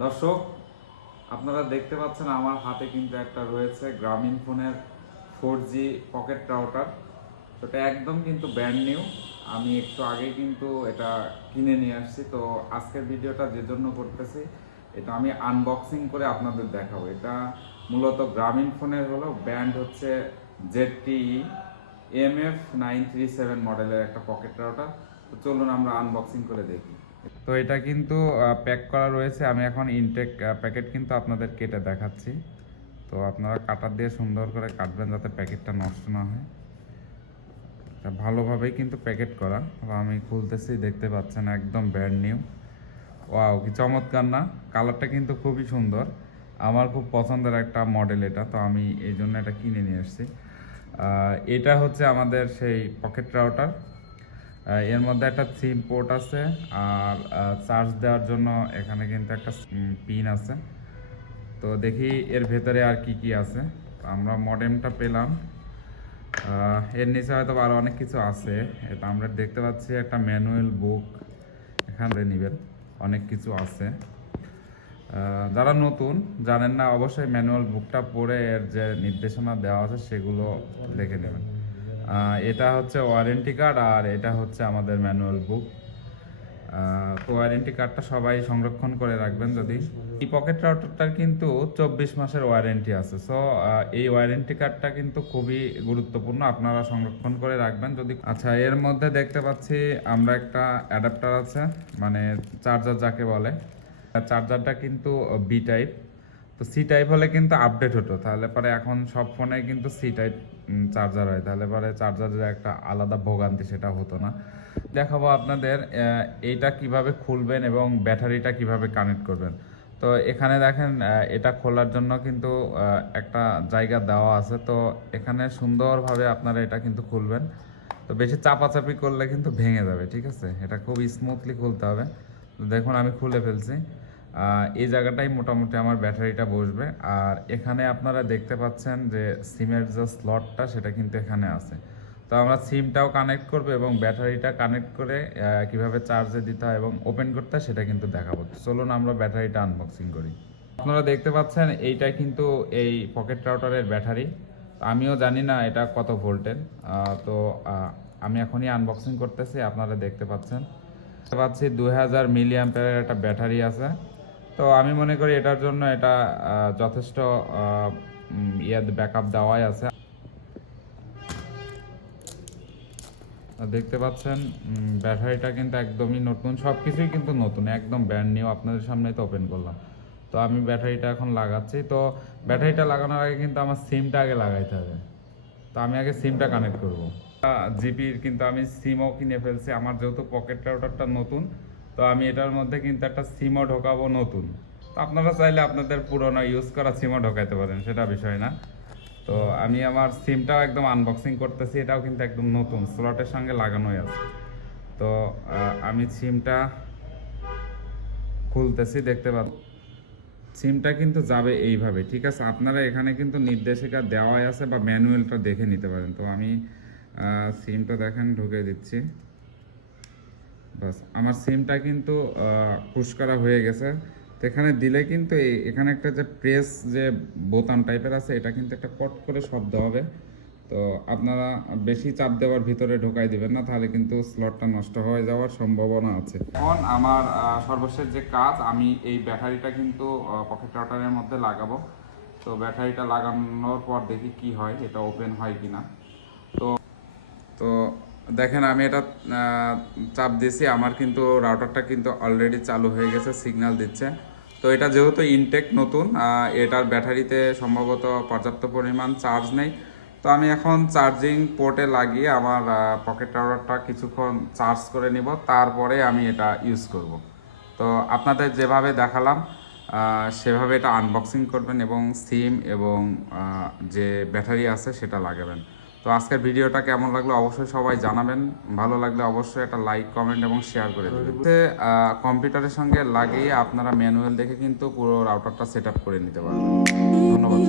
দর্শক, আপনারা দেখতে পাচ্ছেন আমার হাতে কিন্তু একটা রয়েছে গ্রামীণ ফোনের ফোর জি পকেট রাউটার তো এটা একদম কিন্তু ব্র্যান্ড নিউ আমি একটু আগে কিন্তু এটা কিনে নিয়ে আসছি। তো আজকের ভিডিওটা যে জন্য করতেছি, এটা আমি আনবক্সিং করে আপনাদের দেখাবো। এটা মূলত গ্রামীণ ফোনের হলো ব্র্যান্ড হচ্ছে Z T M F nine three seven মডেলের একটা পকেট রাউটার তো চলুন আমরা আনবক্সিং করে দেখি। তো এটা কিন্তু প্যাক করা রয়েছে। আমি এখন ইনটেক প্যাকেট কিন্তু আপনাদের কেটে দেখাচ্ছি। তো আপনারা কাটার দিয়ে সুন্দর করে কাটবেন যাতে প্যাকেটটা নষ্ট না হয়। ভালোভাবেই কিন্তু প্যাকেট করা। আমি খুলতেছি, দেখতে পাচ্ছেন একদম ব্র্যান্ড নিউ ওয়াও কি চমৎকার না? কালারটা কিন্তু খুবই সুন্দর। আমার খুব পছন্দের একটা মডেল এটা, তো আমি এই জন্য এটা কিনে নিয়ে এসেছি এটা হচ্ছে আমাদের সেই পকেট রাউটার এর মধ্যে একটা সিম পোর্ট আছে, আর চার্জ দেওয়ার জন্য এখানে কিন্তু একটা পিন আছে। তো দেখি এর ভেতরে আর কি কি আছে। আমরা মডেমটা পেলাম। এর নিচে হয়তো আরও অনেক কিছু আছে। এটা আমরা দেখতে পাচ্ছি একটা ম্যানুয়াল বুক এখানে নেবেন। অনেক কিছু আছে। যারা নতুন, জানেন না, অবশ্যই ম্যানুয়াল বুকটা পড়ে এর যে নির্দেশনা দেওয়া আছে, সেগুলো দেখে নেবেন। এটা হচ্ছে ওয়ারেন্টি কার্ড আর এটা হচ্ছে আমাদের ম্যানুয়াল বুক তো ওয়ারেন্টি কার্ডটা সবাই সংরক্ষণ করে রাখবেন যদি। এই পকেট রাউটারটার কিন্তু চব্বিশ মাসের ওয়ারেন্টি আছে। সো এই ওয়ারেন্টি কার্ডটা কিন্তু খুবই গুরুত্বপূর্ণ। আপনারা সংরক্ষণ করে রাখবেন যদি আচ্ছা এর মধ্যে দেখতে পাচ্ছি আমরা একটা অ্যাডাপ্টার আছে মানে চার্জার যাকে বলে। চার্জারটা কিন্তু বি টাইপ তো সি টাইপ হলে কিন্তু আপডেট হতো। তাহলে পরে এখন সব ফোনে কিন্তু সি টাইপ চার্জার হয়। তাহলে পরে চার্জারের একটা আলাদা ভোগান্তি সেটা হতো না। দেখাবো আপনাদের এইটা কীভাবে খুলবেন এবং ব্যাটারিটা কীভাবে কানেক্ট করবেন। তো এখানে দেখেন এটা খোলার জন্য কিন্তু একটা জায়গা দেওয়া আছে। তো এখানে সুন্দরভাবে আপনারা এটা কিন্তু খুলবেন। তো বেশি চাপাচাপি করলে কিন্তু ভেঙে যাবে, ঠিক আছে? এটা খুব স্মুথলি খুলতে হবে। দেখুন, আমি খুলে ফেলছি। এই জায়গাটাই মোটামুটি আমার ব্যাটারিটা বসবে। আর এখানে আপনারা দেখতে পাচ্ছেন যে সিমের যে স্লটটা সেটা কিন্তু এখানে আছে। তো আমরা সিমটাও কানেক্ট করব এবং ব্যাটারিটা কানেক্ট করে কীভাবে চার্জে দিতে হয় এবং ওপেন করতে হয়, সেটা কিন্তু দেখাবো। চলুন আমরা ব্যাটারিটা আনবক্সিং করি। আপনারা দেখতে পাচ্ছেন এইটাই কিন্তু এই পকেট রাউটারের ব্যাটারি। আমিও জানি না এটা কত ভোল্টের। তো আমি এখনই আনবক্সিং করতেছি, আপনারা দেখতে পাচ্ছেন। দেখতে পাচ্ছি দুই হাজার মিলি অ্যাম্পের একটা ব্যাটারি আছে। তো আমি মনে করি এটার জন্য এটা যথেষ্ট ইয়ে ব্যাকআপ দেওয়াই আছে। দেখতে পাচ্ছেন ব্যাটারিটা কিন্তু একদমই নতুন সব কিছুই কিন্তু নতুন, একদম ব্র্যান্ড নিউ আপনাদের সামনে তো ওপেন করলাম। তো আমি ব্যাটারিটা এখন লাগাচ্ছি, তো ব্যাটারিটা লাগানোর আগে কিন্তু আমার সিমটা আগে লাগাইতে হবে। তো আমি আগে সিমটা কানেক্ট করব। জিপির কিন্তু আমি সিমও কিনে ফেলছি, আমার যেহেতু পকেট রাউটারটা নতুন তো আমি এটার মধ্যে কিন্তু একটা সিমও ঢোকাবো নতুন। তো আপনারা চাইলে আপনাদের পুরোনো ইউজ করা সিমও ঢোকাইতে পারেন, সেটা বিষয় না। তো আমি আমার সিমটাও একদম আনবক্সিং করতেছি, এটাও কিন্তু একদম নতুন, স্লটের সঙ্গে লাগানোই আছে। তো আমি সিমটা খুলতেছি, দেখতে পাচ্ছি সিমটা কিন্তু যাবে এইভাবে, ঠিক আছে? আপনারা এখানে কিন্তু নির্দেশিকা দেওয়াই আছে বা ম্যানুয়ালটা দেখে নিতে পারেন। তো আমি সিমটা দেখেন ঢুকে দিচ্ছি। বাস, আমার সিমটা কিন্তু পুশ করা হয়ে গেছে। তো এখানে দিলে কিন্তু এখানে একটা যে প্রেস যে বোতাম টাইপের আছে, এটা কিন্তু একটা পট করে শব্দ হবে। তো আপনারা বেশি চাপ দেওয়ার ভিতরে ঢোকাই দিবেন না, তাহলে কিন্তু স্লটটা নষ্ট হয়ে যাওয়ার সম্ভাবনা আছে। এখন আমার সর্বশেষ যে কাজ, আমি এই ব্যাটারিটা কিন্তু পকেট রাউটারের মধ্যে লাগাবো। তো ব্যাটারিটা লাগানোর পর দেখি কি হয়, এটা ওপেন হয় কিনা। তো তো দেখেন, আমি এটা চাপ দিয়েছি। আমার কিন্তু রাউটারটা কিন্তু অলরেডি চালু হয়ে গেছে সিগন্যাল দিচ্ছে। তো এটা যেহেতু ইনটেক নতুন এটার ব্যাটারিতে সম্ভবত পর্যাপ্ত পরিমাণ চার্জ নেই। তো আমি এখন চার্জিং পোর্টে লাগিয়ে আমার পকেট রাউটারটা কিছুক্ষণ চার্জ করে নিব। তারপরে আমি এটা ইউজ করব। তো আপনাদের যেভাবে দেখালাম সেভাবে এটা আনবক্সিং করবেন এবং সিম এবং যে ব্যাটারি আছে সেটা লাগাবেন। তো আজকের ভিডিওটা কেমন লাগল অবশ্যই সবাই জানাবেন। ভালো লাগলে অবশ্যই একটা লাইক কমেন্ট এবং শেয়ার করে দেবেন। কম্পিউটারের সঙ্গে লাগিয়ে আপনারা ম্যানুয়াল দেখে কিন্তু পুরো রাউটারটা সেট করে নিতে পারবেন। ধন্যবাদ